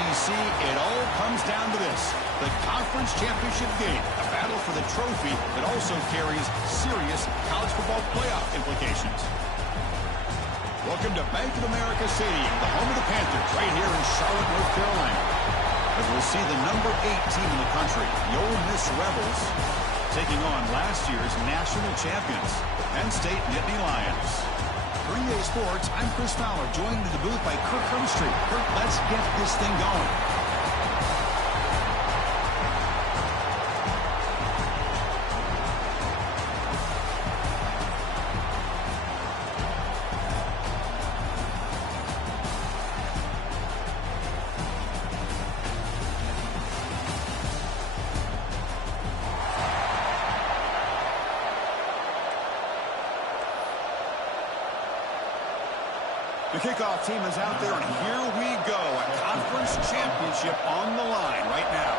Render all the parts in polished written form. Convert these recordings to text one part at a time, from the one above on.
ACC, it all comes down to this. The conference championship game, a battle for the trophy that also carries serious college football playoff implications. Welcome to Bank of America Stadium, the home of the Panthers, right here in Charlotte, North Carolina. As we'll see the number 8 team in the country, the Ole Miss Rebels, taking on last year's national champions, the Penn State Nittany Lions. For EA Sports, I'm Chris Fowler, joined in the booth by Kirk Hermstreet. Kirk, let's get this thing going. The kickoff team is out there, and here we go. A conference championship on the line right now.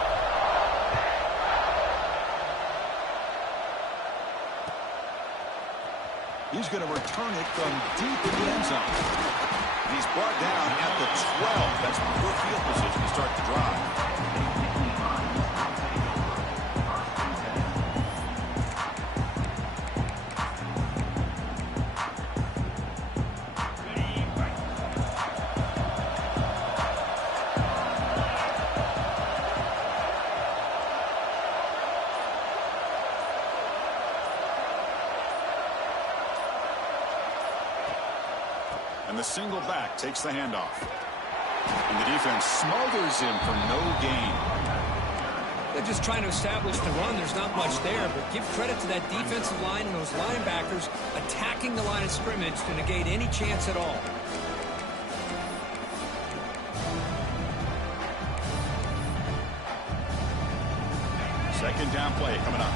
He's going to return it from deep in the end zone. And he's brought down at the 12. That's poor field position to start the drive. And the single back takes the handoff. And the defense smothers him for no gain. They're just trying to establish the run. There's not much there, but give credit to that defensive line and those linebackers attacking the line of scrimmage to negate any chance at all. Second down play coming up.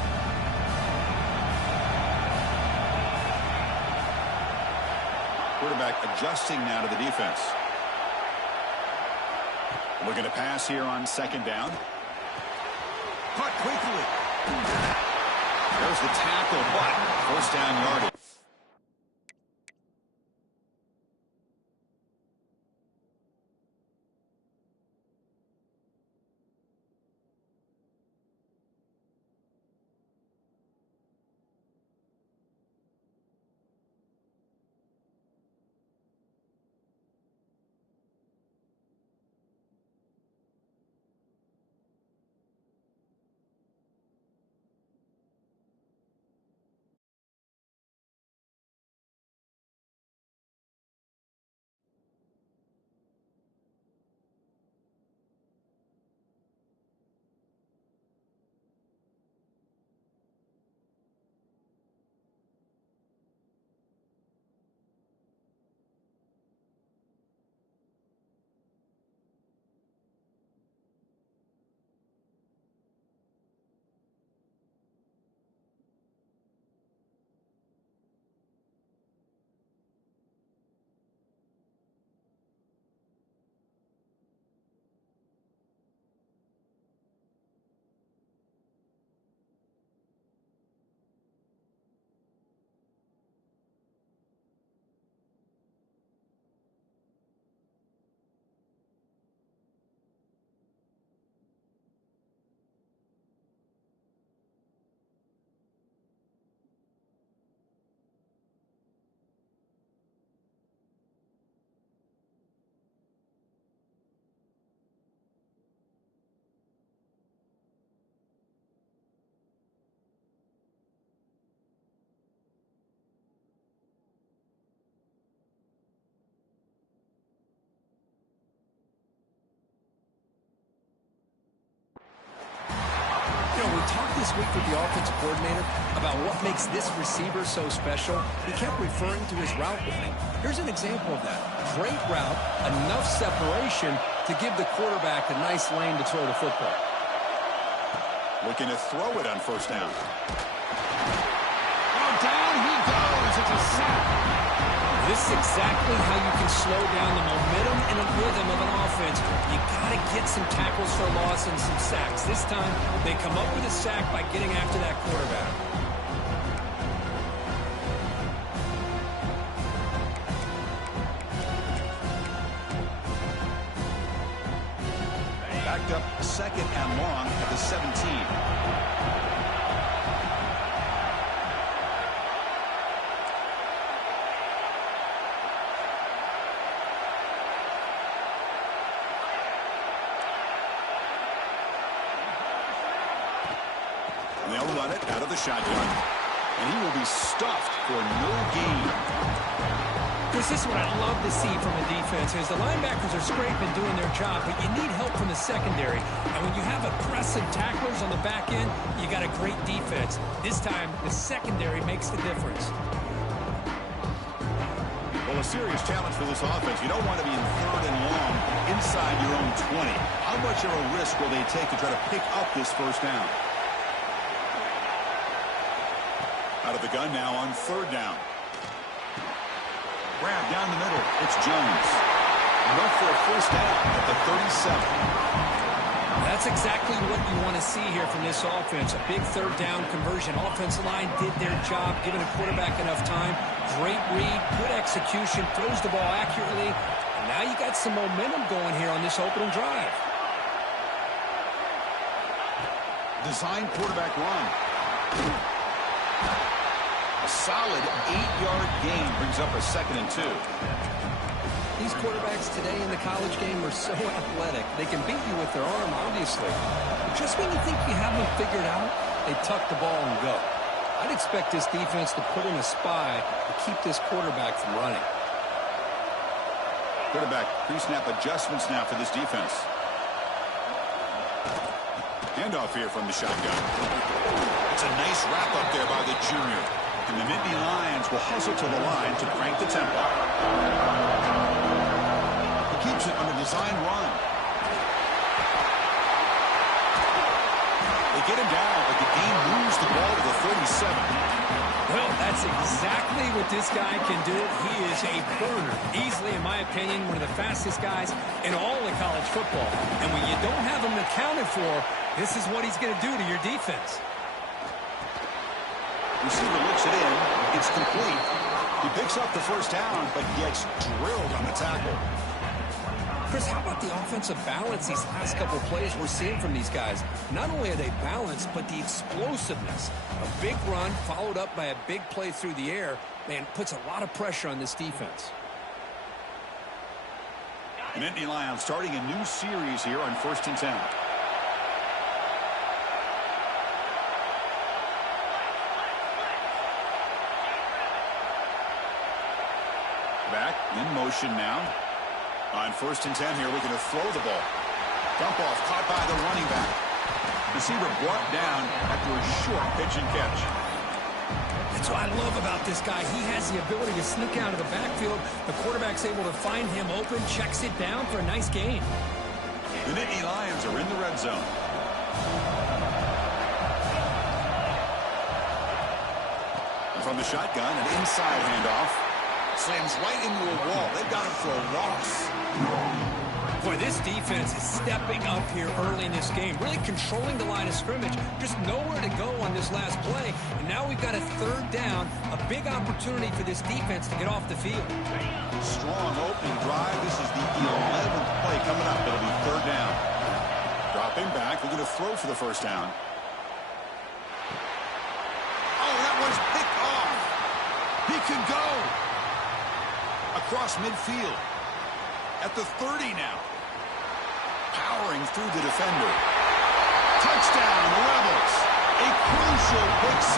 Quarterback adjusting now to the defense. Looking to pass here on second down. Caught quickly. There's the tackle, but first down yardage. This week with the offensive coordinator about what makes this receiver so special. He kept referring to his route running. Here's an example of that. Great route, enough separation to give the quarterback a nice lane to throw the football. Looking to throw it on first down. Oh, down he goes. It's a sack. This is exactly how you can slow down the momentum and the rhythm of an offense. You got to get some tackles for loss and some sacks. This time, they come up with a sack by getting after that quarterback. backed up 2nd and long at the 17. They'll run it out of the shotgun. And he will be stuffed for no gain. This is what I love to see from a defense is the linebackers are scraping, doing their job, but you need help from the secondary. And when you have aggressive tacklers on the back end, you got a great defense. This time, the secondary makes the difference. Well, a serious challenge for this offense. You don't want to be in 3rd and long inside your own 20. How much of a risk will they take to try to pick up this first down? Out of the gun now on 3rd down. Grab down the middle. It's Jones. Enough for a first down at the 37. That's exactly what you want to see here from this offense. A big 3rd down conversion. Offensive line did their job, giving a quarterback enough time. Great read, good execution, throws the ball accurately. And now you got some momentum going here on this opening drive. Design quarterback run. A solid 8-yard gain brings up a 2nd and 2. These quarterbacks today in the college game are so athletic. They can beat you with their arm, obviously. Just when you think you have them figured out, they tuck the ball and go. I'd expect this defense to put in a spy to keep this quarterback from running. Quarterback pre-snap adjustments now for this defense. Handoff here from the shotgun. It's a nice wrap up there by the junior. And the Nittany Lions will hustle to the line to crank the tempo. He keeps it on a design run. They get him down, but the game moves the ball to the 37. Well, that's exactly what this guy can do. He is a burner. Easily, in my opinion, one of the fastest guys in all of college football. And when you don't have him accounted for, this is what he's going to do to your defense. Receiver looks it in. It's complete. He picks up the first down, but gets drilled on the tackle. Chris, how about the offensive balance these last couple plays we're seeing from these guys? Not only are they balanced, but the explosiveness. A big run followed up by a big play through the air, man, puts a lot of pressure on this defense. The Nittany Lions starting a new series here on 1st and 10. Back in motion now. On 1st and 10 here, looking to throw the ball. Dump off caught by the running back. Receiver brought down after a short pitch and catch. That's what I love about this guy. He has the ability to sneak out of the backfield. The quarterback's able to find him open, checks it down for a nice gain. The Nittany Lions are in the red zone. And from the shotgun, an inside handoff. Slams right into a wall. They've got him for a loss. Boy, this defense is stepping up here early in this game, really controlling the line of scrimmage. Just nowhere to go on this last play. And now we've got a 3rd down, a big opportunity for this defense to get off the field. Strong opening drive. This is the 11th play coming up. It'll be 3rd down. Dropping back. Looking to throw for the first down. Oh, that one's picked off. He can go. Across midfield. At the 30 now. Powering through the defender. Touchdown, Rebels. A crucial pick 6.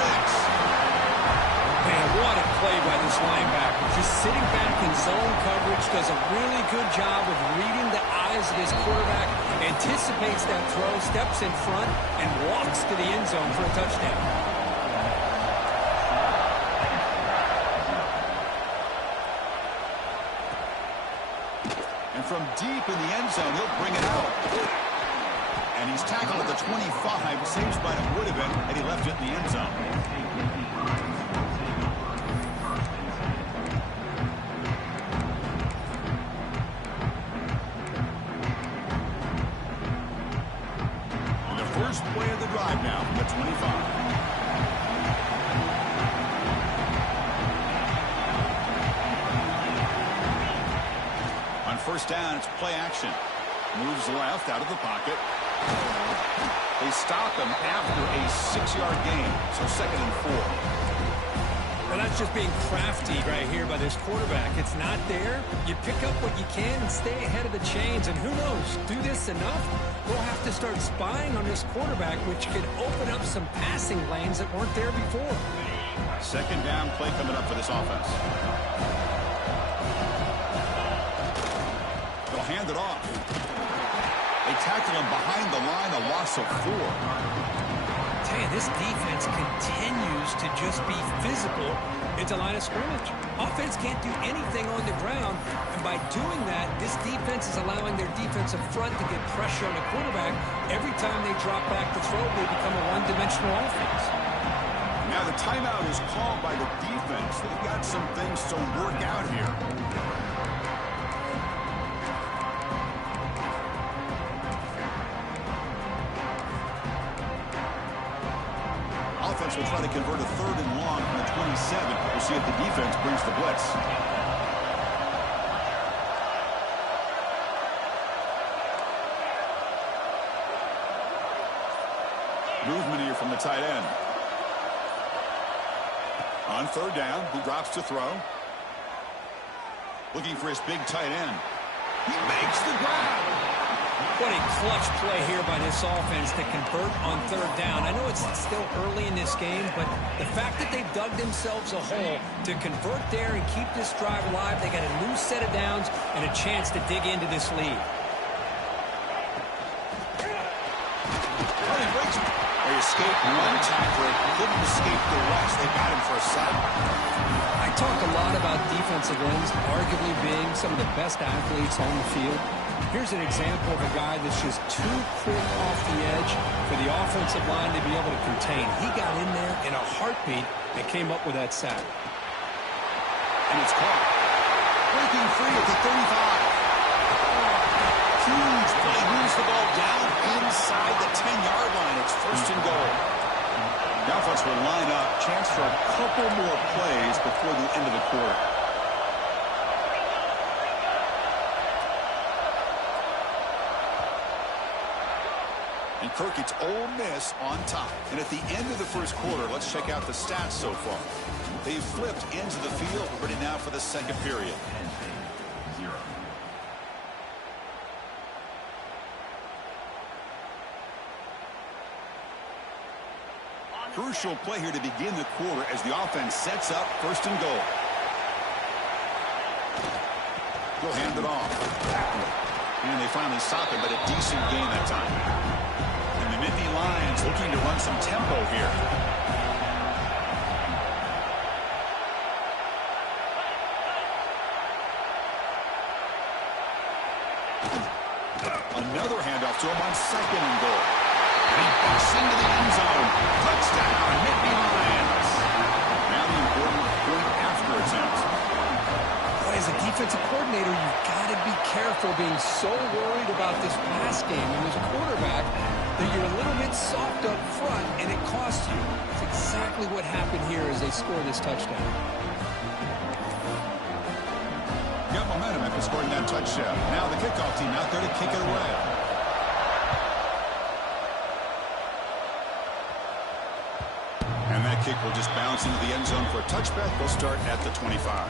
Man, what a play by this linebacker. Just sitting back in zone coverage, does a really good job of reading the eyes of his quarterback, anticipates that throw, steps in front, and walks to the end zone for a touchdown. From deep in the end zone, he'll bring it out. And he's tackled at the 25. Same spot it would have been had he left it in the end zone. And the first play of the drive now from the 25. First down, it's play action. Moves left out of the pocket. They stop him after a 6-yard gain, so 2nd and 4. Well, that's just being crafty right here by this quarterback. It's not there. You pick up what you can and stay ahead of the chains. And who knows, do this enough, we'll have to start spying on this quarterback, which could open up some passing lanes that weren't there before. 2nd down play coming up for this offense. They'll hand it off. They tackle him behind the line, a loss of 4. Tell you, this defense continues to just be physical at the line of scrimmage. Offense can't do anything on the ground, and by doing that, this defense is allowing their defensive front to get pressure on the quarterback. Every time they drop back to throw, they become a one-dimensional offense. Now the timeout is called by the defense. They've got some things to work out here. Will try to convert a 3rd and long from the 27. We'll see if the defense brings the blitz. Movement here from the tight end. On 3rd down, he drops to throw. Looking for his big tight end. He makes the grab. What a clutch play here by this offense to convert on 3rd down. I know it's still early in this game, but the fact that they've dug themselves a hole to convert there and keep this drive alive, they got a new set of downs and a chance to dig into this lead. They escaped one tackler, couldn't escape the rest. They got him for a sack. I talk a lot about defensive ends arguably being some of the best athletes on the field. Here's an example of a guy that's just too quick off the edge for the offensive line to be able to contain. He got in there in a heartbeat and came up with that sack. And it's caught. Breaking free at the 35. Huge play. Moves the ball down inside the 10-yard line. It's 1st and goal. The offense will line up. Chance for a couple more plays before the end of the quarter. And Kirk, it's Ole Miss on top. And at the end of the 1st quarter, let's check out the stats so far. They've flipped into the field, ready now for the 2nd period. 0. Crucial play here to begin the quarter as the offense sets up 1st and goal. He'll hand it off. And they finally stop it, but a decent gain that time. The Nittany Lions looking to run some tempo here. Another handoff to him on 2nd and goal. And he busts into the end zone. Touchdown, Nittany Lions. Now the important point after attempt. Boy, as a defensive coordinator, you've got to be careful being so worried about this pass game and this quarterback that you're a little bit soft up front, and it costs you. It's exactly what happened here as they score this touchdown. Got momentum after scoring that touchdown. Now the kickoff team out there to kick it away. And that kick will just bounce into the end zone for a touchback. They'll start at the 25.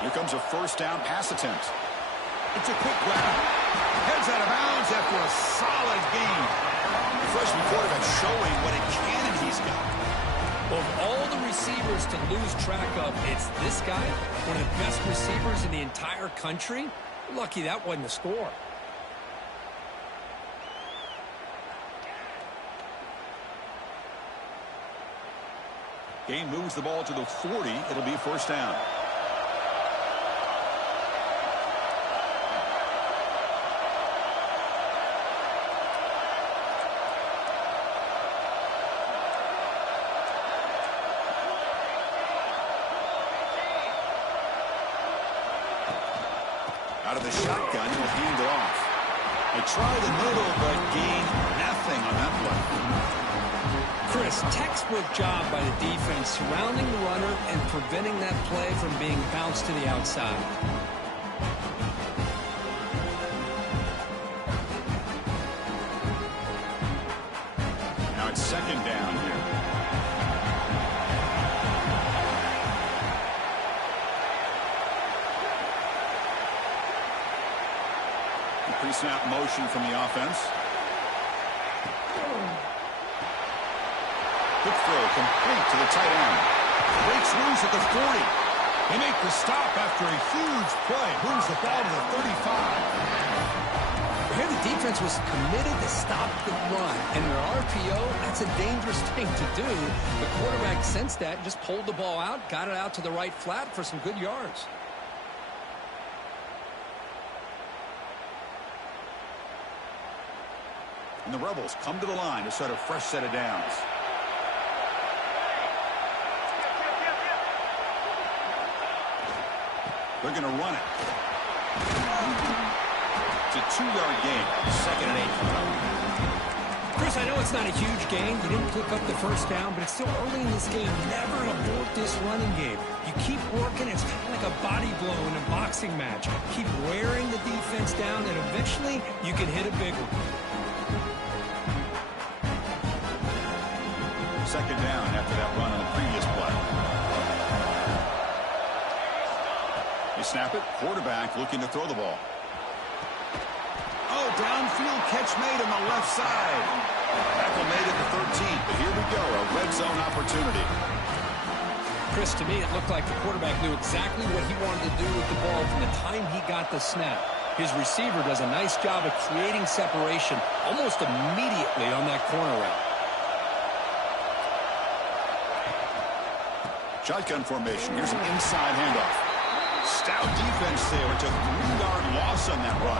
Here comes a 1st down pass attempt. It's a quick grab. Heads out of bounds after a solid gain. The freshman quarterback showing what a cannon he's got. Of all the receivers to lose track of, it's this guy, one of the best receivers in the entire country. Lucky that wasn't a score. Gain moves the ball to the 40. It'll be 1st down. Out of the shotgun, he'll hand it off. They try the middle, but gain nothing on that play. Chris, textbook job by the defense surrounding the runner and preventing that play from being bounced to the outside. Now it's second down here. Pre-snap motion from the offense. Quick throw complete to the tight end. Breaks loose at the 40. They make the stop after a huge play. Moves the ball to the 35. Here the defense was committed to stop the run. And in an RPO, that's a dangerous thing to do. The quarterback sensed that, just pulled the ball out, got it out to the right flat for some good yards. And the Rebels come to the line to start a fresh set of downs. They're going to run it. It's a 2-yard gain. Second and 8. Chris, I know it's not a huge gain. You didn't pick up the first down, but it's still early in this game. Never abort this running game. You keep working. It's kind of like a body blow in a boxing match. Keep wearing the defense down, and eventually you can hit a big one. Second down after that run on the previous play. They snap it. Quarterback looking to throw the ball. Oh, downfield catch made on the left side. Tackle made at the 13th. But here we go, a red zone opportunity. Chris, to me, it looked like the quarterback knew exactly what he wanted to do with the ball from the time he got the snap. His receiver does a nice job of creating separation almost immediately on that corner route. Shotgun formation. Here's an inside handoff. Stout defense there. It's a 3-yard loss on that run.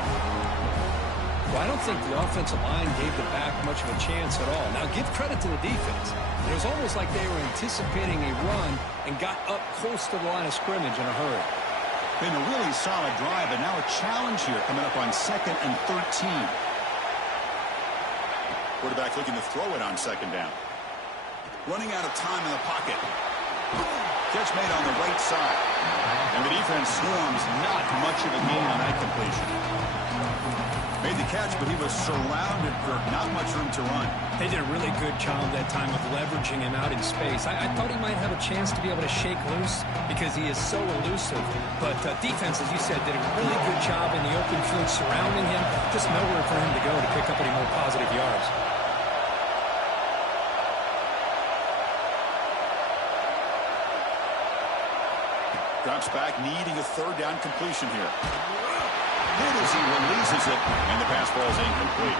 Well, I don't think the offensive line gave the back much of a chance at all. Now, give credit to the defense. It was almost like they were anticipating a run and got up close to the line of scrimmage in a hurry. Been a really solid drive, and now a challenge here coming up on 2nd and 13. Quarterback looking to throw it on 2nd down. Running out of time in the pocket. Catch made on the right side. And the defense swarms. Not much of a gain on that completion. Made the catch, but he was surrounded for not much room to run. They did a really good job that time of leveraging him out in space. I thought he might have a chance to be able to shake loose because he is so elusive. But defense, as you said, did a really good job in the open field surrounding him. Just nowhere for him to go to pick up any more positive yards. Drops back, needing a 3rd down completion here. Good as he releases it, and the pass ball is incomplete.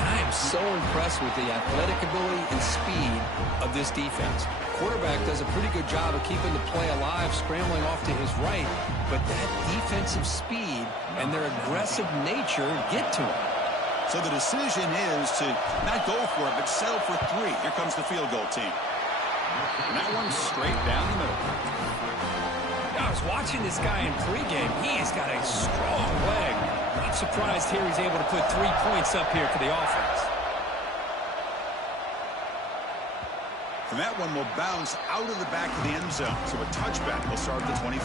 And I am so impressed with the athletic ability and speed of this defense. Quarterback does a pretty good job of keeping the play alive, scrambling off to his right, but that defensive speed and their aggressive nature get to him. So the decision is to not go for it, but settle for 3. Here comes the field goal team. And that one's straight down the middle. I was watching this guy in pregame. He has got a strong leg. Not surprised here he's able to put 3 points up here for the offense. And that one will bounce out of the back of the end zone. So a touchback will start at the 25.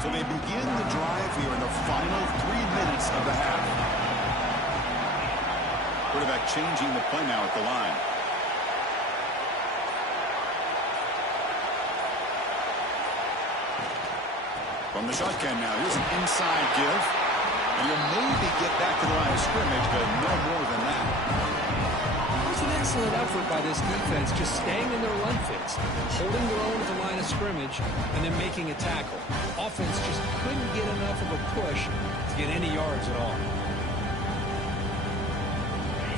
So they begin the drive here in the final 3 minutes of the half. Quarterback changing the play now at the line. From the shotgun now, here's an inside give. And you'll maybe get back to the line of scrimmage, but no more than that. It's an excellent effort by this defense, just staying in their run fits, holding their own at the line of scrimmage, and then making a tackle. Offense just couldn't get enough of a push to get any yards at all.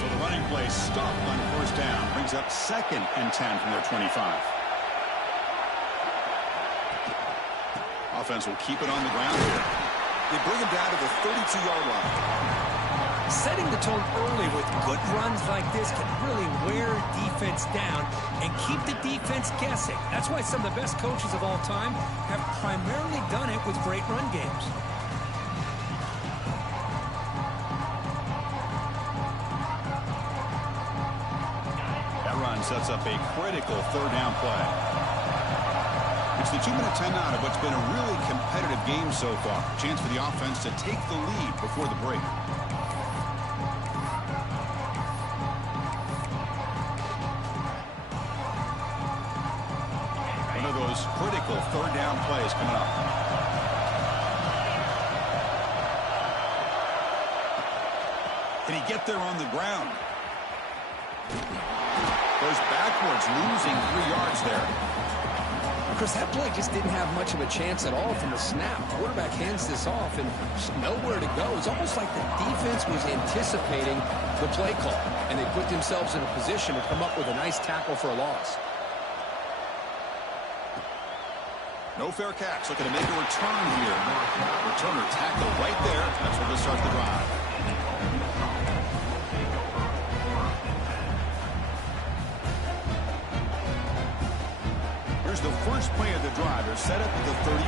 So the running play stopped on 1st down. Brings up 2nd and 10 from their 25. Offense will keep it on the ground here. They bring him down to the 32-yard line. Setting the tone early with good runs like this can really wear defense down and keep the defense guessing. That's why some of the best coaches of all time have primarily done it with great run games. That run sets up a critical third down play. It's the 2-minute timeout of what's been a really competitive game so far. Chance for the offense to take the lead before the break. One of those critical third down plays coming up. Can he get there on the ground? Goes backwards, losing 3 yards there. Chris, that play just didn't have much of a chance at all from the snap. Quarterback hands this off and just nowhere to go. It's almost like the defense was anticipating the play call, and they put themselves in a position to come up with a nice tackle for a loss. No fair catch. Looking to make a return here. Returner tackle right there. That's where they'll start the drive. Here's the first play of the drive. They're set up at the 31.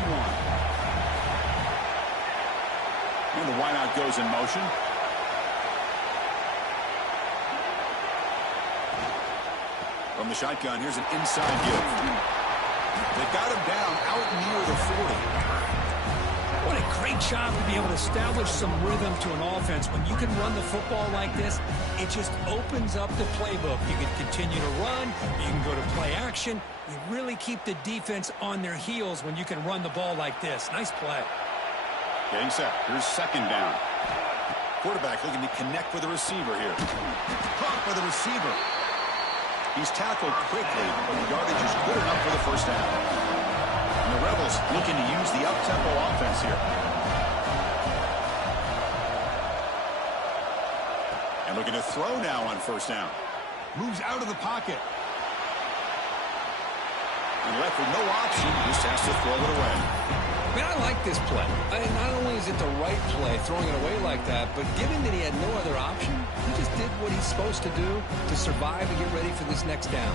And the wideout goes in motion. From the shotgun, here's an inside give. They got him down out near the 40. What a great job to be able to establish some rhythm to an offense. When you can run the football like this, it just opens up the playbook. You can continue to run. You can go to play action. You really keep the defense on their heels when you can run the ball like this. Nice play. Getting set. Here's second down. Quarterback looking to connect with the receiver here. Caught by the receiver. He's tackled quickly, but the yardage is good enough for the first down. And the Rebels looking to use the up-tempo offense here. And looking to throw now on first down. Moves out of the pocket. And left with no option, just has to throw it away. Man, I like this play. Not only is it the right play, throwing it away like that, but given that he had no other option, he just did what he's supposed to do to survive and get ready for this next down.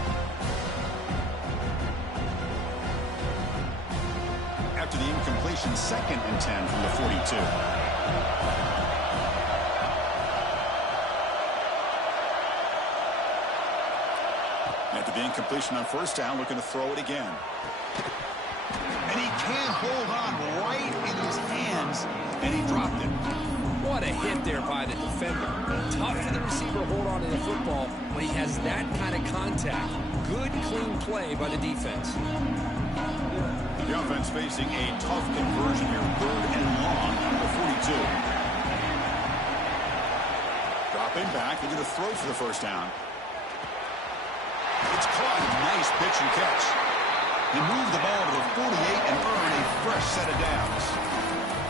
After the incompletion, 2nd and 10 from the 42. After the incompletion on first down, looking to throw it again. And he can't hold on right in his hands, and he dropped it. What a hit there by the defender. Tough for the receiver to hold on to the football when he has that kind of contact. Good, clean play by the defense. The offense facing a tough conversion here, 3rd and long on the 42. Dropping back, they're going to throw for the first down. It's caught. Nice pitch and catch. He moved the ball to the 48 and earned a fresh set of downs.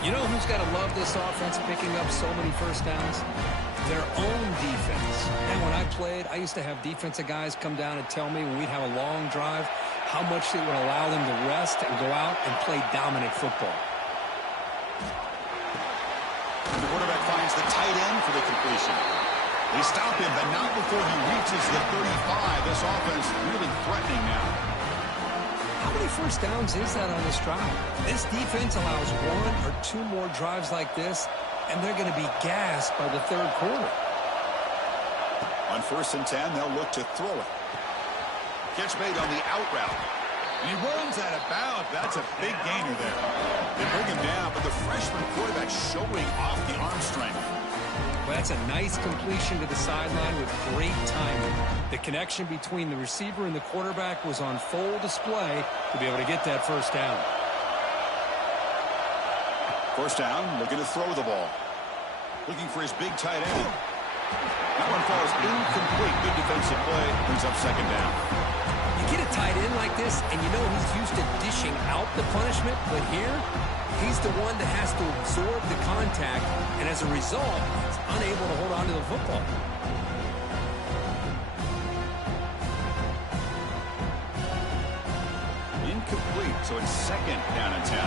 You know who's got to love this offense picking up so many first downs? Their own defense. And when I played, I used to have defensive guys come down and tell me when we'd have a long drive how much it would allow them to rest and go out and play dominant football. The quarterback finds the tight end for the completion. They stop him, but not before he reaches the 35. This offense really threatening now. How many first downs is that on this drive? This defense allows 1 or 2 more drives like this, and they're going to be gassed by the 3rd quarter. On 1st and 10, they'll look to throw it. Catch made on the out route. And he runs out of bounds. That's a big gainer there. They bring him down, but the freshman quarterback showing off the arm strength. Well, that's a nice completion to the sideline with great timing. The connection between the receiver and the quarterback was on full display to be able to get that first down. First down, looking to throw the ball. Looking for his big tight end. That one falls incomplete. Good defensive play. Brings up second down. You get a tight end like this, and you know he's used to dishing out the punishment, but here, he's the one that has to absorb the contact, and as a result, he's unable to hold on to the football. Incomplete, so it's 2nd down and 10.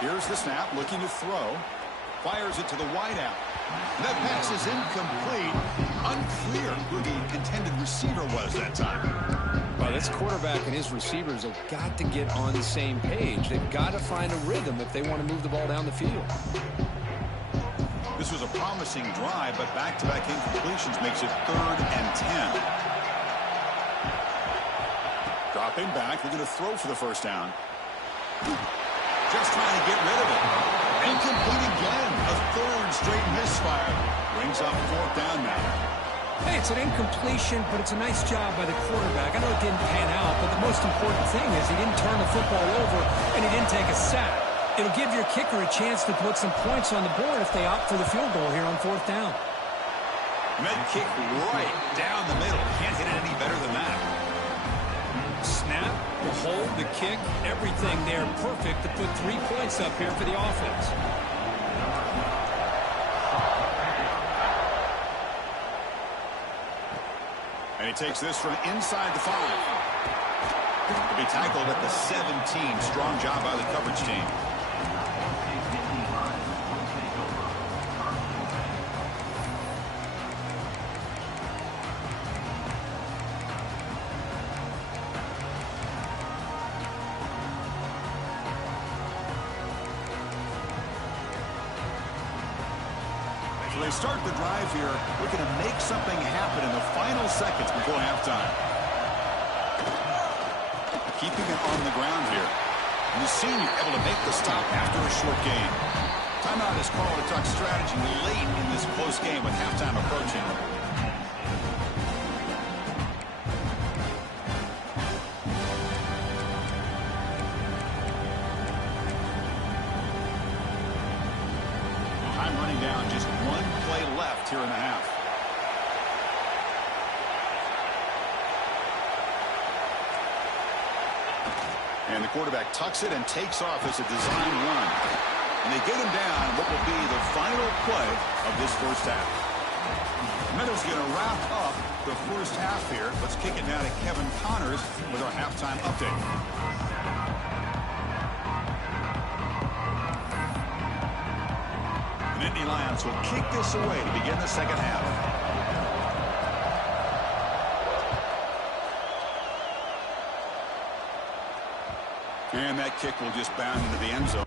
Here's the snap, looking to throw. Fires it to the wideout. That pass is incomplete. Unclear who the intended receiver was that time. Well, this quarterback and his receivers have got to get on the same page. They've got to find a rhythm if they want to move the ball down the field. This was a promising drive, but back-to-back incompletions makes it 3rd and 10. Dropping back, looking to throw for the first down. Just trying to get rid of it. Incomplete again. A 3rd straight misfire. Brings up 4th down now. Hey, it's an incompletion, but it's a nice job by the quarterback. I know it didn't pan out, but the most important thing is he didn't turn the football over and he didn't take a sack. It'll give your kicker a chance to put some points on the board if they opt for the field goal here on 4th down. That kick right down the middle. Can't hit it any better than that. Snap, the hold, the kick, everything there perfect to put 3 points up here for the offense. And he takes this from inside the 5. To be tackled at the 17. Strong job by the coverage team. So they start the drive here, looking to make something happen in the final seconds before halftime. Keeping it on the ground here. And the senior able to make the stop after a short gain. Timeout is called to talk strategy late in this close game with halftime approaching. Time running down, just 1 play left here in the half. And the quarterback tucks it and takes off as a design run. And they get him down what will be the final play of this first half. Meadows going to wrap up the first half here. Let's kick it now to Kevin Connors with our halftime update. The Nittany Lions will kick this away to begin the second half. And that kick will just bound into the end zone.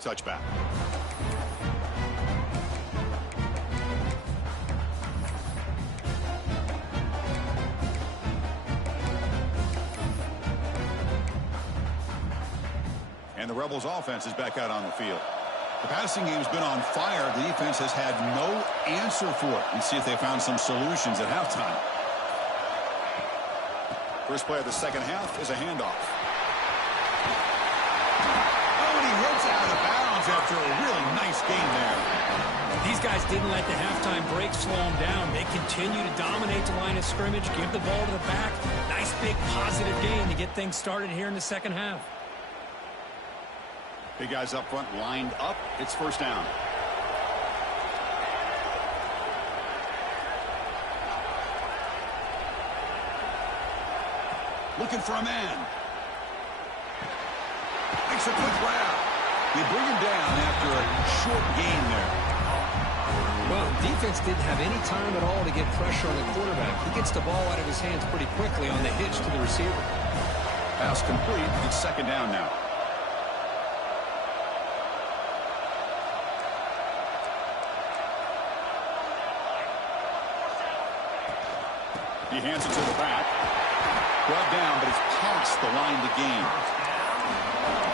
Touchback. And the Rebels offense is back out on the field. The passing game's been on fire. The defense has had no answer for it. Let's see if they found some solutions at halftime. First play of the second half is a handoff. After a really nice game there. These guys didn't let the halftime break slow them down. They continue to dominate the line of scrimmage, give the ball to the back. Nice big positive gain to get things started here in the second half. Big guys up front lined up. It's first down. Looking for a man. Makes a quick grab. They bring him down after a short gain there. Well, defense didn't have any time at all to get pressure on the quarterback. He gets the ball out of his hands pretty quickly on the hitch to the receiver. Pass complete. It's second down now. He hands it to the back. Brought down, but it's past the line to gain.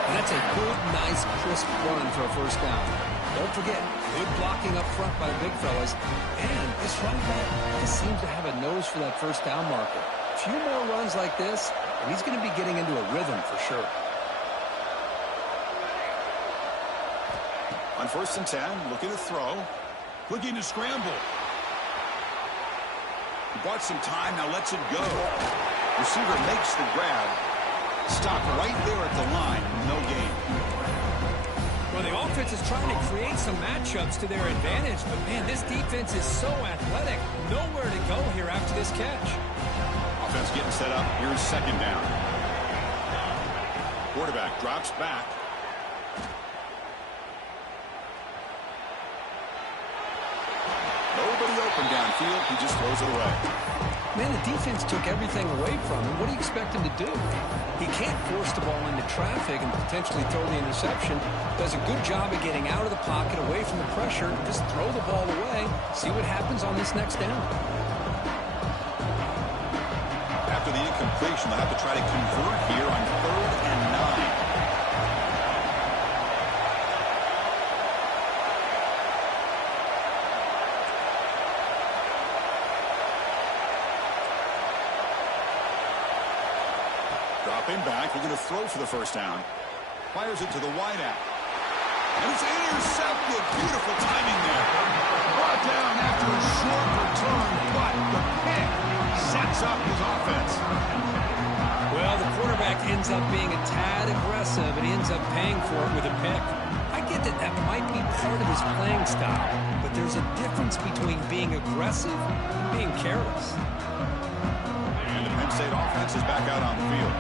And that's a good, nice, crisp run for a first down. Don't forget, good blocking up front by the big fellas. And this running back just seems to have a nose for that first down marker. A few more runs like this, and he's going to be getting into a rhythm for sure. On 1st and 10, looking to throw. Looking to scramble. He bought some time, now lets it go. Receiver makes the grab. Stop right there at the line. No gain. Well, the offense is trying to create some matchups to their advantage, but, man, this defense is so athletic. Nowhere to go here after this catch. Offense getting set up. Here's 2nd down. Quarterback drops back. Nobody open downfield. He just throws it away. Man, the defense took everything away from him. What do you expect him to do? He can't force the ball into traffic and potentially throw the interception. Does a good job of getting out of the pocket, away from the pressure. Just throw the ball away. See what happens on this next down. After the incompletion, they'll have to try to convert here on 3rd and 9. Dropping back, looking to throw for the first down. Fires it to the wideout. And it's intercepted. Beautiful timing there. Brought down after a short return, but the pick sets up his offense. Well, the quarterback ends up being a tad aggressive, and he ends up paying for it with a pick. I get that that might be part of his playing style, but there's a difference between being aggressive and being careless. And the Penn State offense is back out on the field.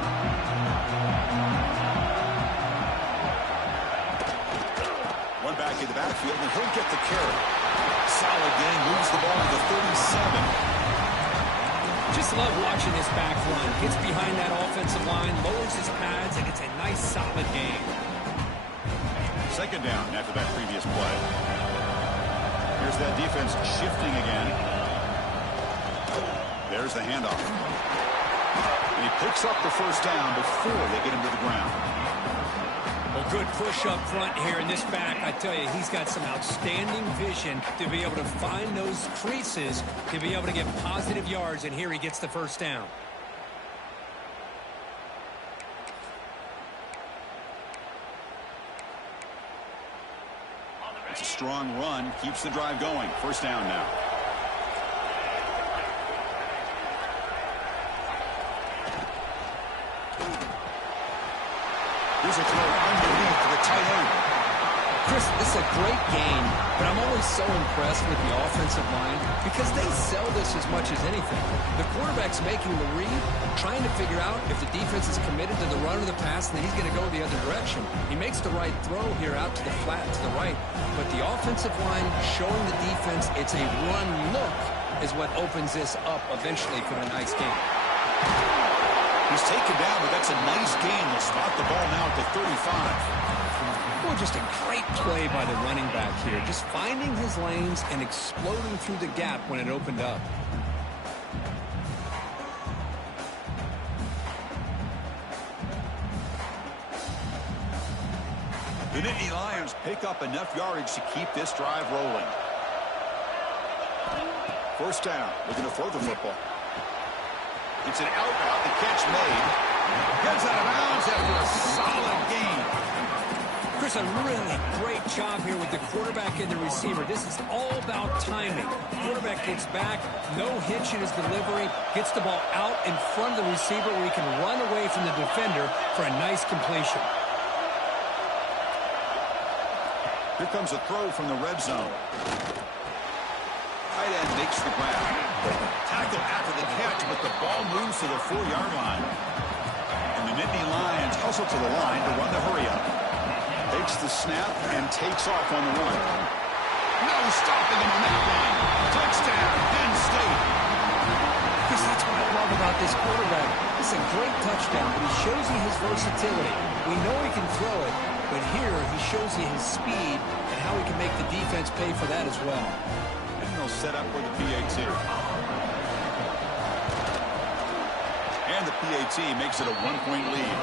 One back in the backfield, and he'll get the carry. Solid game, moves the ball to the 37. Just love watching this back run. Gets behind that offensive line, lowers his pads, and it's a nice, solid game. 2nd down after that previous play. Here's that defense shifting again. There's the handoff. And he picks up the first down before they get him to the ground. A good push up front here in this back. I tell you, he's got some outstanding vision to be able to find those creases, to be able to get positive yards, and here he gets the first down. It's a strong run, keeps the drive going. First down now. Here's a throw underneath to the tight end. Chris, this is a great game, but I'm always so impressed with the offensive line because they sell this as much as anything. The quarterback's making the read, trying to figure out if the defense is committed to the run or the pass, and then he's going to go the other direction. He makes the right throw here out to the flat to the right, but the offensive line showing the defense it's a run look is what opens this up eventually for a nice game. He's taken down, but that's a nice gain. They'll spot the ball now at the 35. Well, just a great play by the running back here. Just finding his lanes and exploding through the gap when it opened up. The Nittany Lions pick up enough yardage to keep this drive rolling. First down, looking to throw the football. It's an out route, the catch made. Gets out of bounds after a solid gain. Chris, a really great job here with the quarterback and the receiver. This is all about timing. Quarterback gets back, no hitch in his delivery, gets the ball out in front of the receiver where he can run away from the defender for a nice completion. Here comes a throw from the red zone. Tight end makes the grab. Tackle after the catch, but the ball moves to the 4-yard line. And the Nittany Lions hustle to the line to run the hurry-up. Takes the snap and takes off on the run. No stopping him on that run. Touchdown, Penn State. Chris, that's what I love about this quarterback. It's a great touchdown, but he shows you his versatility. We know he can throw it, but here he shows you his speed and how he can make the defense pay for that as well. And they'll set up for the PAT. the PAT makes it a 1-point lead.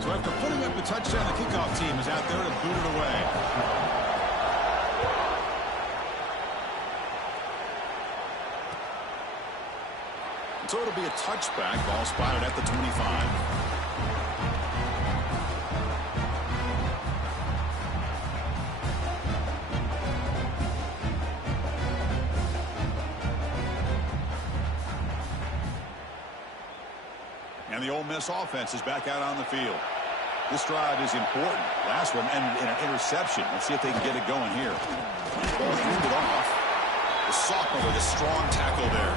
So after putting up the touchdown, the kickoff team is out there to boot it away. So it'll be a touchback. Ball spotted at the 25. And the Ole Miss offense is back out on the field. This drive is important. Last one ended in an interception. Let's see if they can get it going here. Ball handed off. The sophomore with a strong tackle there.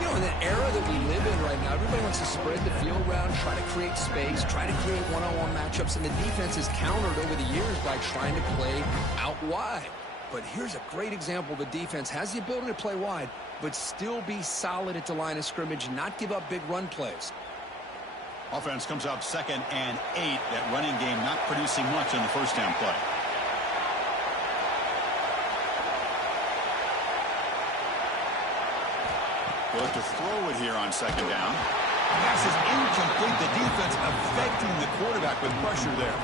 You know, in the era that we live in right now, everybody wants to spread the field around, try to create space, try to create one-on-one matchups, and the defense is countered over the years by trying to play out wide. But here's a great example. The defense has the ability to play wide, but still be solid at the line of scrimmage, not give up big run plays. Offense comes up 2nd and 8. That running game not producing much on the first down play. They'll look to throw it here on 2nd down. Pass is incomplete. The defense affecting the quarterback with pressure there.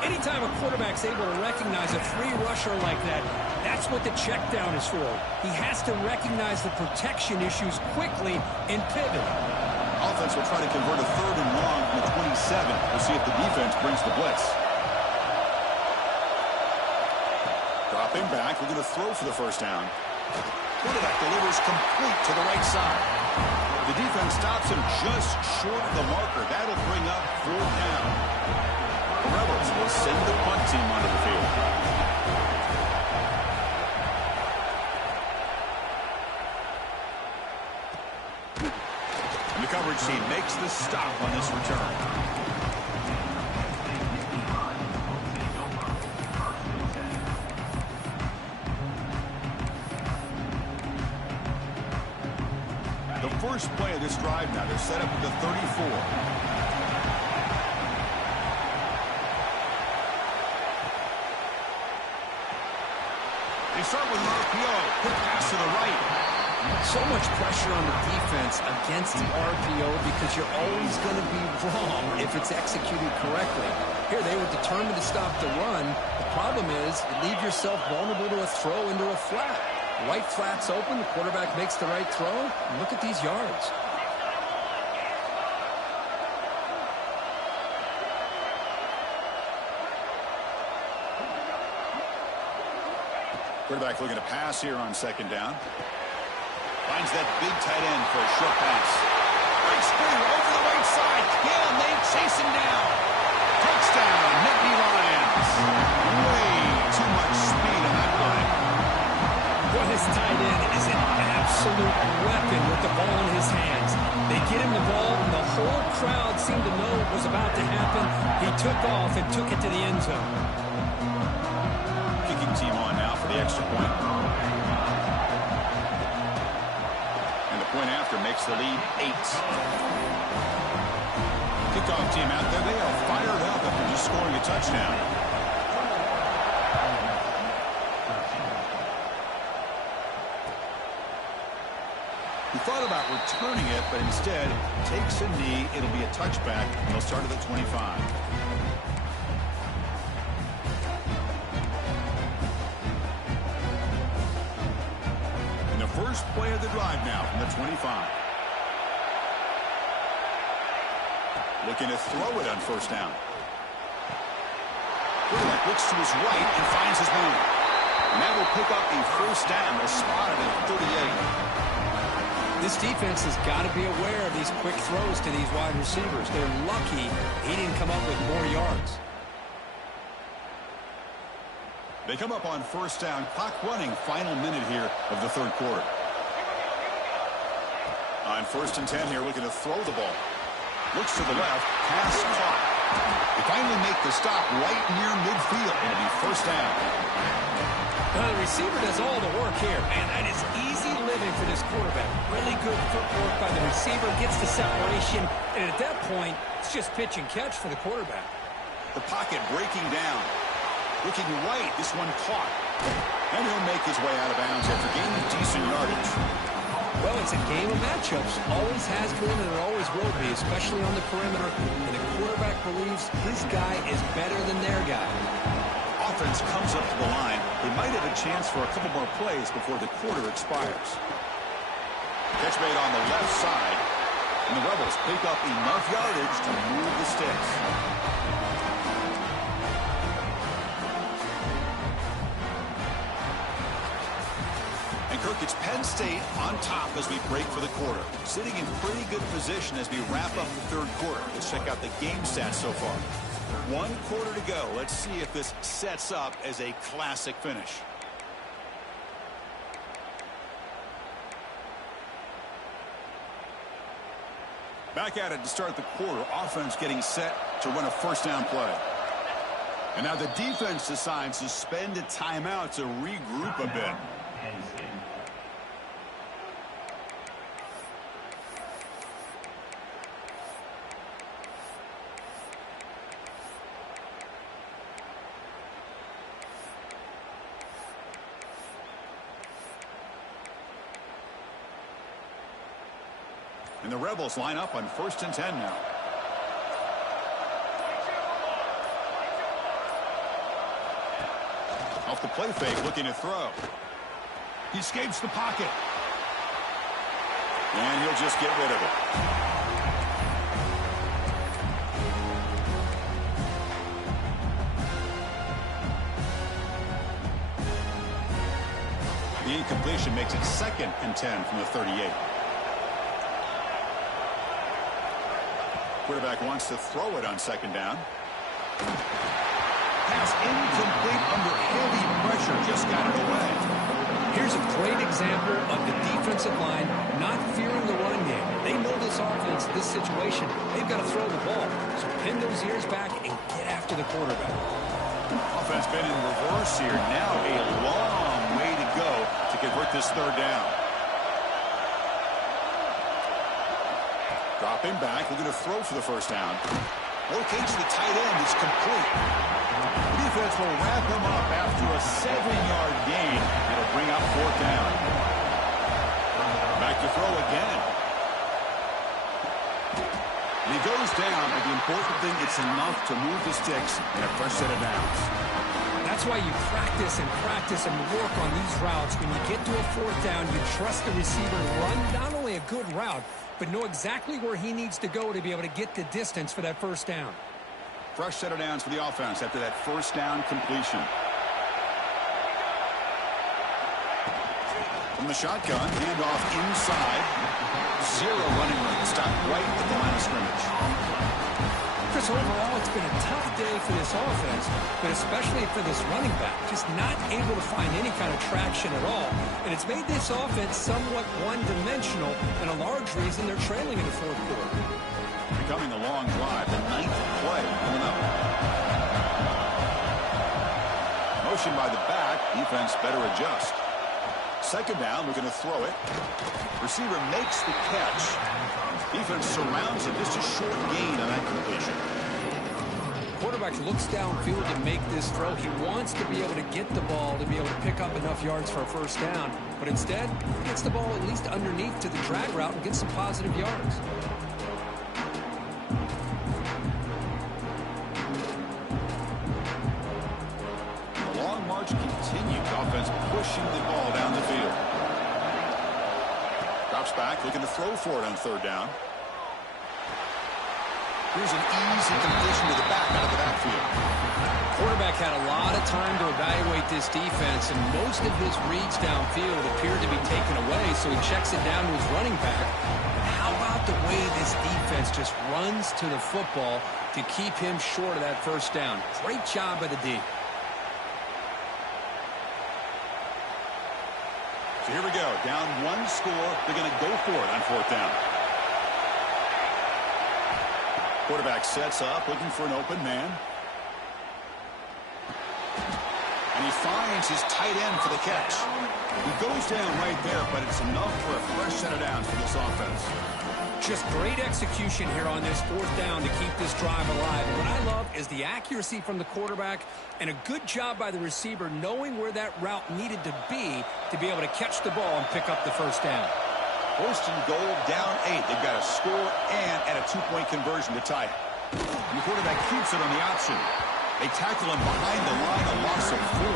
Anytime a quarterback's able to recognize a free rusher like that, that's what the check down is for. He has to recognize the protection issues quickly and pivot. Offense will try to convert a 3rd and long from the 27. We'll see if the defense brings the blitz. Dropping back. We're going to throw for the first down. Quarterback delivers complete to the right side. The defense stops him just short of the marker. That'll bring up 4th down. The Rebels will send the punt team onto the field. And the coverage team makes the stop on this return. First play of this drive now. They're set up at the 34. They start with an RPO. Quick pass to the right. So much pressure on the defense against the RPO because you're always going to be wrong if it's executed correctly. Here they were determined to stop the run. The problem is you leave yourself vulnerable to a throw into a flat. Right flat's open, the quarterback makes the right throw. Look at these yards. Quarterback looking to pass here on 2nd down. Finds that big tight end for a short pass. Great spring over the right side. Hill and they chase him down. Touchdown, Nittany Lions. Way too much speed on that play. Well, this tight end is an absolute weapon with the ball in his hands. They get him the ball, and the whole crowd seemed to know what was about to happen. He took off and took it to the end zone. Kicking team on now for the extra point. And the point after makes the lead 8. Kickoff team out there. They are fired up after just scoring a touchdown. He thought about returning it, but instead takes a knee. It'll be a touchback, and they'll start at the 25. And the first play of the drive now from the 25. Looking to throw it on 1st down. Quarterback looks to his right and finds his man. And that will pick up a 1st down. They'll spot it at 38. This defense has got to be aware of these quick throws to these wide receivers. They're lucky he didn't come up with more yards. They come up on 1st down. Clock running. Final minute here of the 3rd quarter. On 1st and 10 here, looking to throw the ball. Looks to the left. Pass caught. They finally make the stop right near midfield. It'll be 1st down. Well, the receiver does all the work here, and that is easy living for this quarterback. Really good footwork by the receiver, gets the separation, and at that point, it's just pitch and catch for the quarterback. The pocket breaking down. Looking right, this one caught. And he'll make his way out of bounds after gaining decent yardage. Well, it's a game of matchups. Always has been and it always will be, especially on the perimeter. And the quarterback believes his guy is better than their guy. Offense comes up to the line. They might have a chance for a couple more plays before the quarter expires. Catch made on the left side. And the Rebels pick up enough yardage to move the sticks. And Kirk, it's Penn State on top as we break for the quarter. Sitting in pretty good position as we wrap up the third quarter. Let's check out the game stats so far. 1 quarter to go. Let's see if this sets up as a classic finish. Back at it to start the quarter. Offense getting set to run a first down play. And now the defense decides to spend a timeout to regroup a bit. And the Rebels line up on 1st and 10 now. Off the play fake, looking to throw. He escapes the pocket. And he'll just get rid of it. The incompletion makes it 2nd and 10 from the 38. Quarterback wants to throw it on 2nd down. Pass incomplete under heavy pressure. Just got it away. Here's a great example of the defensive line not fearing the running game. They know this offense, this situation. They've got to throw the ball. So pin those ears back and get after the quarterback. Offense been in reverse here. Now a long way to go to convert this 3rd down. Dropping back, looking to throw for the 1st down. Locates the tight end, it's complete. The defense will wrap him up after a 7-yard gain. It'll bring up 4th down. Back to throw again. And he goes down, but the important thing, it's enough to move the sticks in a fresh set of downs. That's why you practice and work on these routes. When you get to a 4th down, you trust the receiver to run not only a good route, but know exactly where he needs to go to be able to get the distance for that 1st down. Fresh set of downs for the offense after that 1st down completion. From the shotgun, handoff inside. 0 running room. Stop right at the line of scrimmage. Chris, overall, it's been a tough day for this offense, but especially for this running back. Just not able to find any kind of traction at all. And it's made this offense somewhat one-dimensional, and a large reason they're trailing in the 4th quarter. Becoming a long drive, the 9th play coming up. Motion by the back, defense better adjust. 2nd down, we're going to throw it. Receiver makes the catch. Defense surrounds him, just a short gain on that completion. Quarterback looks downfield to make this throw. He wants to be able to get the ball to be able to pick up enough yards for a 1st down. But instead, he gets the ball at least underneath to the drag route and gets some positive yards. The long march continues. Offense pushing the ball down the field. Drops back, looking to throw for it on 3rd down. Here's an easy completion to the back out of the backfield. Quarterback had a lot of time to evaluate this defense, and most of his reads downfield appeared to be taken away, so he checks it down to his running back. But how about the way this defense just runs to the football to keep him short of that 1st down? Great job by the D. So here we go. Down 1 score. They're going to go for it on 4th down. Quarterback sets up, looking for an open man. And he finds his tight end for the catch. He goes down right there, but it's enough for a fresh set of downs for this offense. Just great execution here on this fourth down to keep this drive alive. And what I love is the accuracy from the quarterback and a good job by the receiver knowing where that route needed to be able to catch the ball and pick up the first down. First and goal, down 8. They've got a score and a 2-point conversion to tie it. And the quarterback keeps it on the option. They tackle him behind the line, a loss of 4.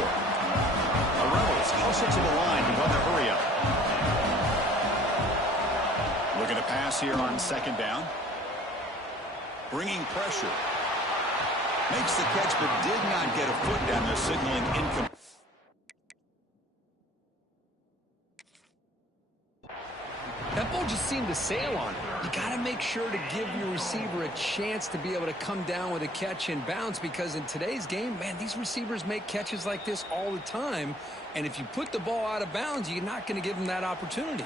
The Rebels hustle to the line to run the hurry up. Looking to pass here on second down. Bringing pressure. Makes the catch, but did not get a foot down there, signaling incomplete. That ball just seemed to sail on him. You got to make sure to give your receiver a chance to be able to come down with a catch and bounce, because in today's game, man, these receivers make catches like this all the time. And if you put the ball out of bounds, you're not going to give them that opportunity.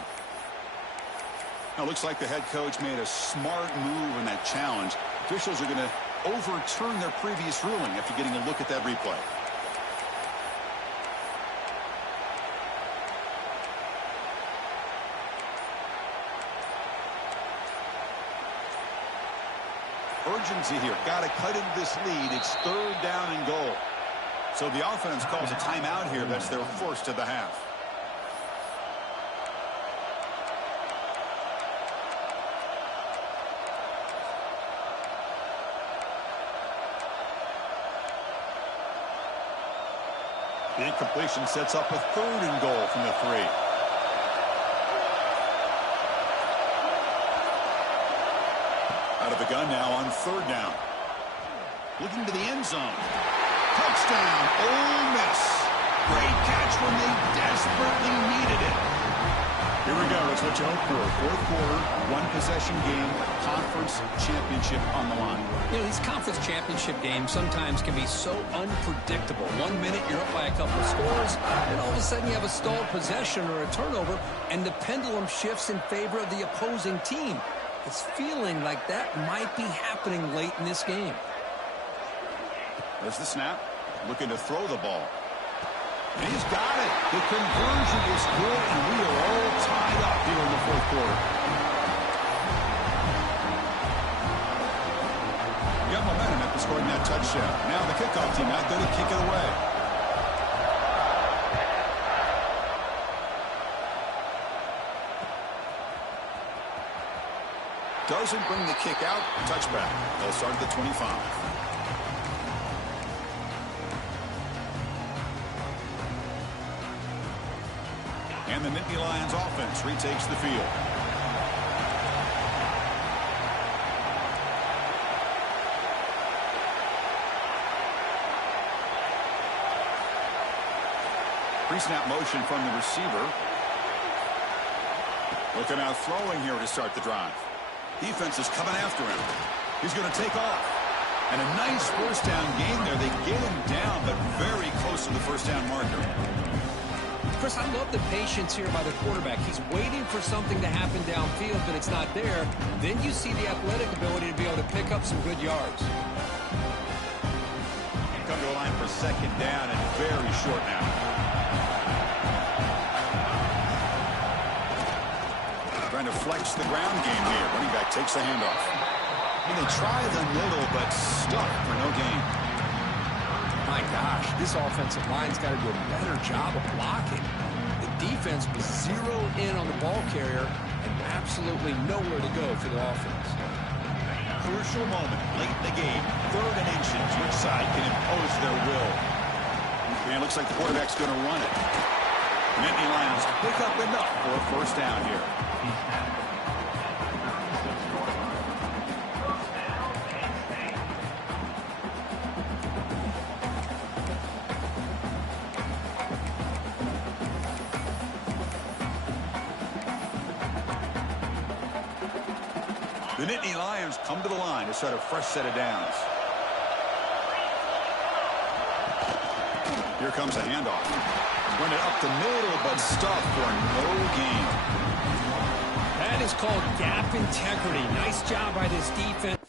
Now, it looks like the head coach made a smart move in that challenge. Officials are going to overturn their previous ruling after getting a look at that replay. Urgency here. Got to cut into this lead. It's third down and goal. So the offense calls a timeout here. That's their first of the half. The incompletion sets up a third and goal from the 3. Out of the gun now on third down. Looking to the end zone. Touchdown, Ole Miss. Great catch when they desperately needed it. Here we go. That's what you hope for. Fourth quarter, one-possession game, conference championship on the line. You know, these conference championship games sometimes can be so unpredictable. 1 minute you're up by a couple of scores, and all of a sudden you have a stalled possession or a turnover, and the pendulum shifts in favor of the opposing team. It's feeling like that might be happening late in this game. There's the snap. Looking to throw the ball. And he's got it. The conversion is good, and we are all tied up here in the fourth quarter. You got momentum after scoring that touchdown. Now the kickoff team out there to kick it away. Doesn't bring the kick out. Touchback. They'll start at the 25. And the Nittany Lions offense retakes the field. Pre-snap motion from the receiver. Looking out throwing here to start the drive. Defense is coming after him. He's going to take off. And a nice first down gain there. They get him down, but very close to the first down marker. Chris, I love the patience here by the quarterback. He's waiting for something to happen downfield, but it's not there. Then you see the athletic ability to be able to pick up some good yards. Come to the line for second down and very short now. Trying to flex the ground game here. Running back takes the handoff. And they try the middle, but stuck for no gain. My gosh, this offensive line's got to do a better job of blocking. The defense was zeroed in on the ball carrier and absolutely nowhere to go for the offense. Crucial moment late in the game. Third and inches. Which side can impose their will? And it looks like the quarterback's going to run it. Nittany Lions pick up enough for a first down here. The Nittany Lions come to the line to start a fresh set of downs. Here comes a handoff. Run it up the middle, but stuffed for no gain. That is called gap integrity. Nice job by this defense.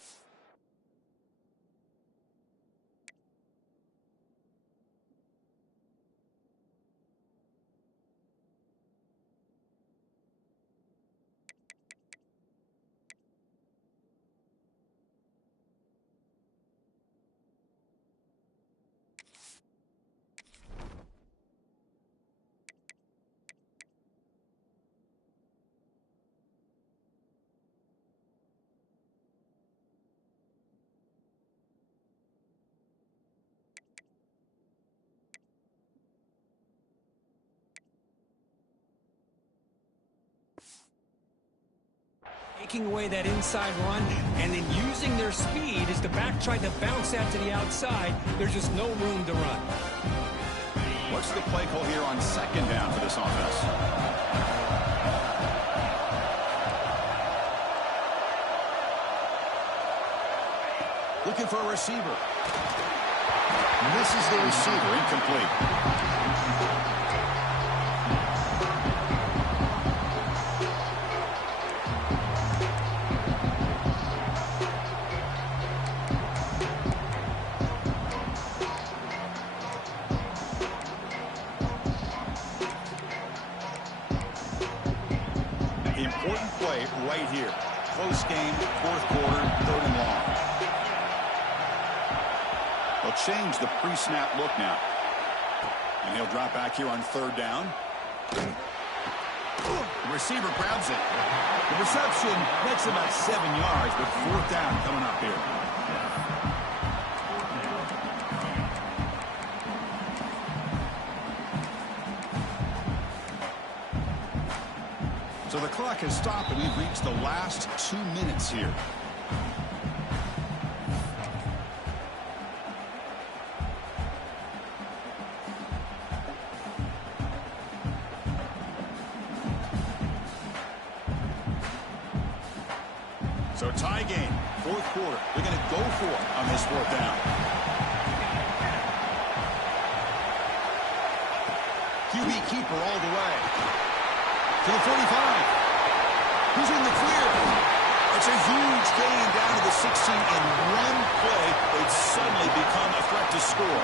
taking away that inside run and then using their speed as the back tried to bounce that to the outside. There's just no room to run. What's the play call here on second down for this offense? Looking for a receiver. Misses the receiver. Incomplete. The important play right here. Close game, fourth quarter, third and long. They'll change the pre-snap look now. And he'll drop back here on third down. The receiver grabs it. The reception makes about 7 yards, but fourth down coming up here. So the clock has stopped, and we've reached the last 2 minutes here. So tie game, fourth quarter. They're going to go for it on this fourth down. QB keeper all the way. To the 45. He's in the clear. It's a huge gain down to the 16, and one play, they've suddenly become a threat to score.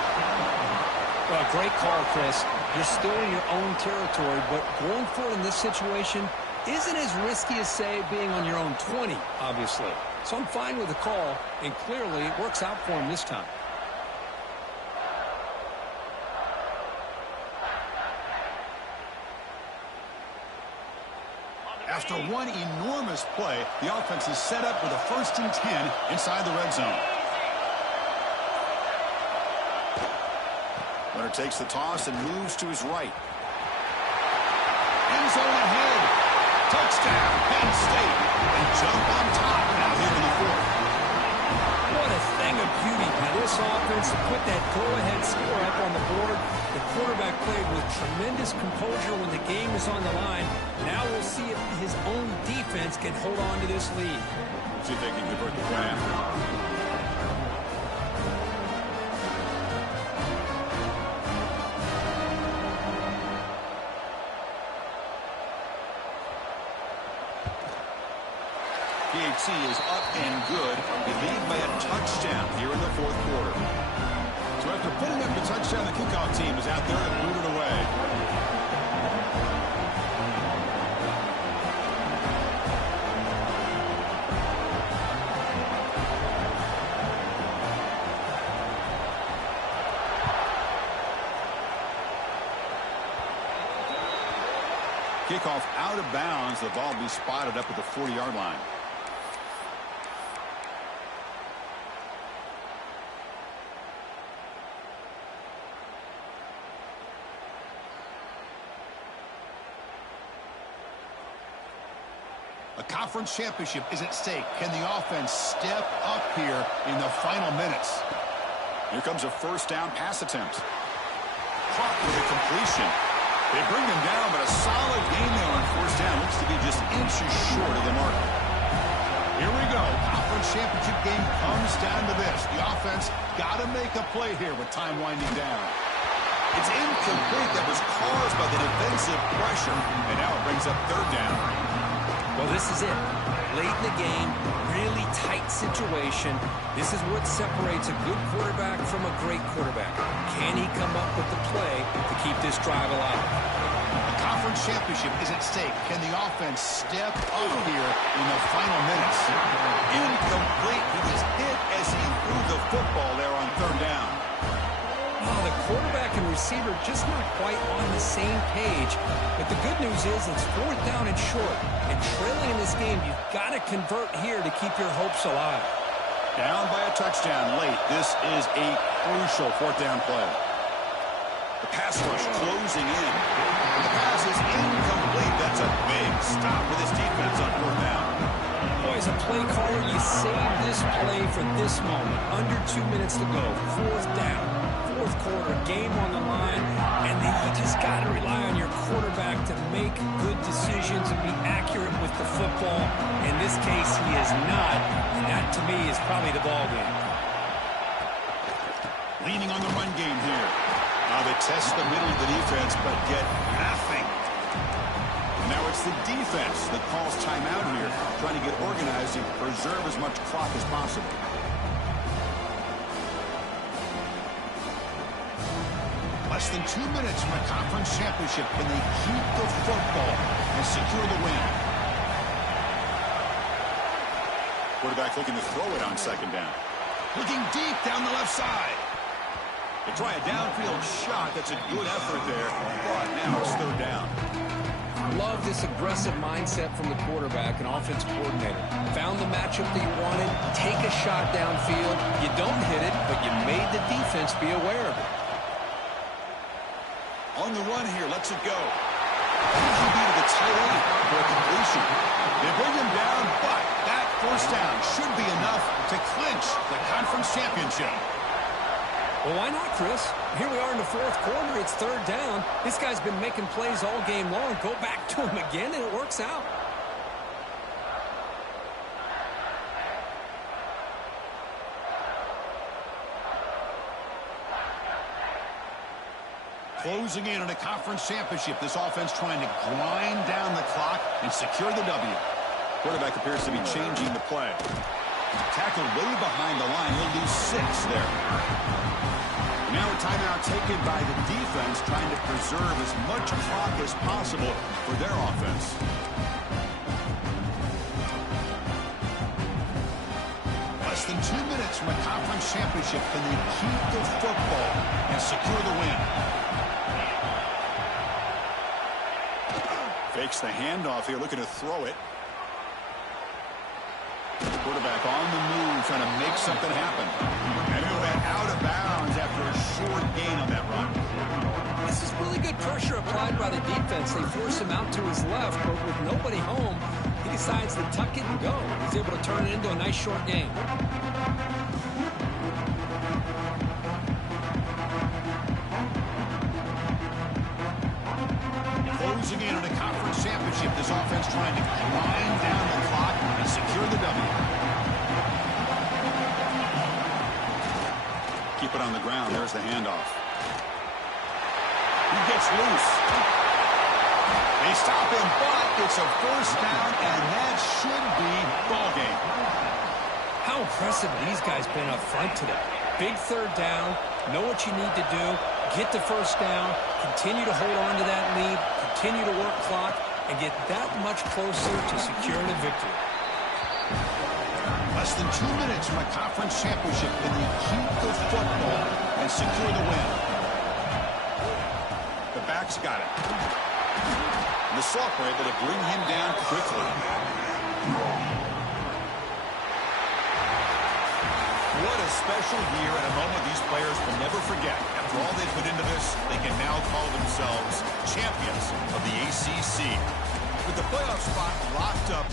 Well, great call, Chris. You're still in your own territory, but going for it in this situation isn't as risky as, say, being on your own 20, obviously. So I'm fine with the call, and clearly it works out for him this time. After one enormous play, the offense is set up with a 1st and 10 inside the red zone. Runner takes the toss and moves to his right. End zone ahead. Touchdown, Penn State. They jump on top now here in the fourth. What a thing of beauty by this offense to put that go-ahead score up on the board. The quarterback played with tremendous composure when the game was on the line. Now we'll see if his own defense can hold on to this lead. See if they can convert the point after. PHC is up and good. They lead by a touchdown here in the fourth quarter. So after putting up the touchdown, the kickoff team is out there to boot it away. Kickoff out of bounds. The ball will be spotted up at the 40-yard line. A conference championship is at stake. Can the offense step up here in the final minutes? Here comes a first down pass attempt. Caught with a completion. They bring them down, but a solid gain there on first down. Looks to be just inches short of the mark. Here we go. Conference championship game comes down to this. The offense got to make a play here with time winding down. It's incomplete. That was caused by the defensive pressure, and now it brings up third down. Well, this is it. Late in the game, really tight situation. This is what separates a good quarterback from a great quarterback. Can he come up with the play to keep this drive alive? A conference championship is at stake. Can the offense step up here in the final minutes? Incomplete. He was hit as he threw the football there on third down. Oh, the quarterback and receiver just not quite on the same page. But the good news is it's fourth down and short. And trailing in this game, you've got to convert here to keep your hopes alive. Down by a touchdown late. This is a crucial fourth down play. The pass rush closing in. The pass is incomplete. That's a big stop for this defense on fourth down. play caller, you save this play for this moment. Under 2 minutes to go. Fourth down. Fourth quarter. Game on the line. And then you just got to rely on your quarterback to make good decisions and be accurate with the football. In this case, he is not. And that, to me, is probably the ball game. Leaning on the run game here. They test the middle of the defense, but get nothing. And now it's the defense that calls timeout here, trying to get organized and preserve as much clock as possible. Less than 2 minutes from a conference championship. Can they keep the football and secure the win? Quarterback looking to throw it on second down. Looking deep down the left side. They try a downfield shot. That's a good effort there. But now it's third down. Love this aggressive mindset from the quarterback and offensive coordinator. Found the matchup that you wanted. Take a shot downfield. You don't hit it, but you made the defense be aware of it. On the run here, lets it go. Usually be to the tight end for a completion. They bring him down, but that first down should be enough to clinch the conference championship. Well, why not, Chris? Here we are in the fourth quarter. It's third down. This guy's been making plays all game long. Go back to him again, and it works out. Closing in on a conference championship. This offense trying to grind down the clock and secure the W. Quarterback appears to be changing the play. Tackled way behind the line. He'll lose 6 there. Now a timeout taken by the defense, trying to preserve as much clock as possible for their offense. Less than 2 minutes from a conference championship. Can they keep the football and secure the win? Fakes the handoff here, looking to throw it. Quarterback on the move, trying to make something happen. And he'll head out of bounds after a short gain on that run. This is really good pressure applied by the defense. They force him out to his left, but with nobody home, he decides to tuck it and go. He's able to turn it into a nice short game. Closing in on a conference championship. This offense trying to grind down the clock and secure the W. Keep it on the ground. There's the handoff. He gets loose. They stop him, but it's a first down, and that should be ball game. How impressive these guys been up front today. Big third down. Know what you need to do. Get the first down. Continue to hold on to that lead. Continue to work clock and get that much closer to securing a victory. Less than 2 minutes from a conference championship. Can they keep the football and secure the win? The back's got it. And the Soft were able to bring him down quickly. What a special year and a moment these players will never forget. After all they put into this, they can now call themselves champions of the ACC. With the playoff spot locked up,